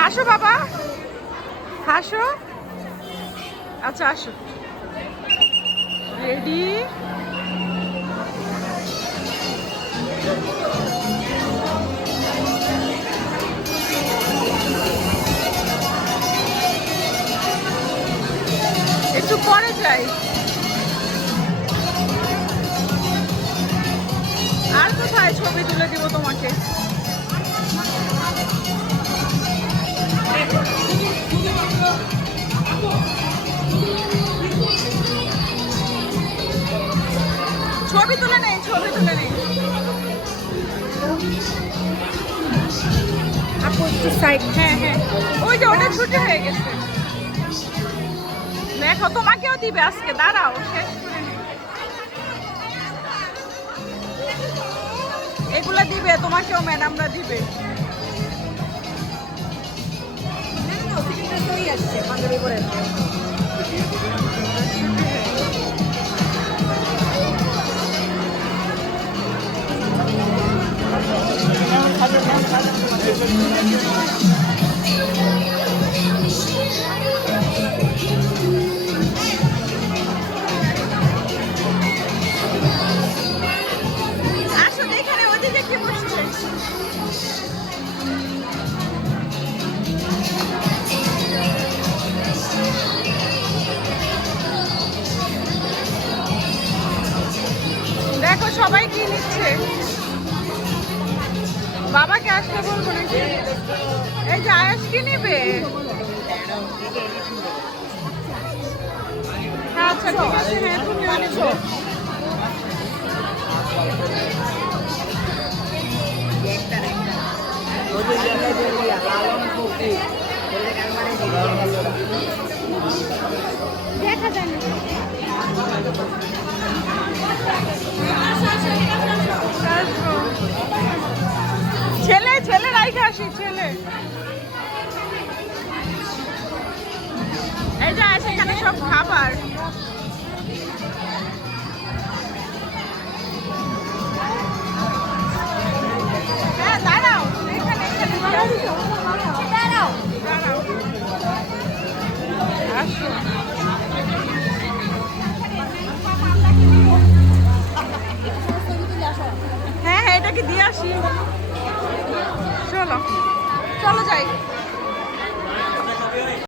হাসো বাবা, হাসো। আচ্ছা আসো, রেডি। একটু পরে যাই। আর কোথায় ছবি তুলে দিব তোমাকে? ছবি তুলে নেই, ছবি তুলে নেই। আপু একটু সাইড। হ্যাঁ হ্যাঁ, ওই যে ওটা ছুটি হয়ে গেছে। দেখো তোমাকেও দিবে আজকে, দাঁড়াও শেষ করে নিই। এগুলা দিবে তোমাকেও, ম্যাডামরা দিবে। আসলে এখানে ওদিকে কি বসছে? দেখো সবাই কি নিচ্ছে। বাবাকে আসতে বলবো নাকি? এই যে আয়াস কি নিবে? আচ্ছা ঠিক আছে, হ্যাঁ তুমি আনছো। দেখা যায় না। ছেলে ছেলে রাইখে আসি, ছেলে। এই যে সেখানে সব খাবার। হ্যাঁ দাঁড়াও, এখানে এখানে দাঁড়াও, দাঁড়াও আসো। হ্যাঁ হ্যাঁ, এটাকে দিয়ে আসি। চলো চলো যাই।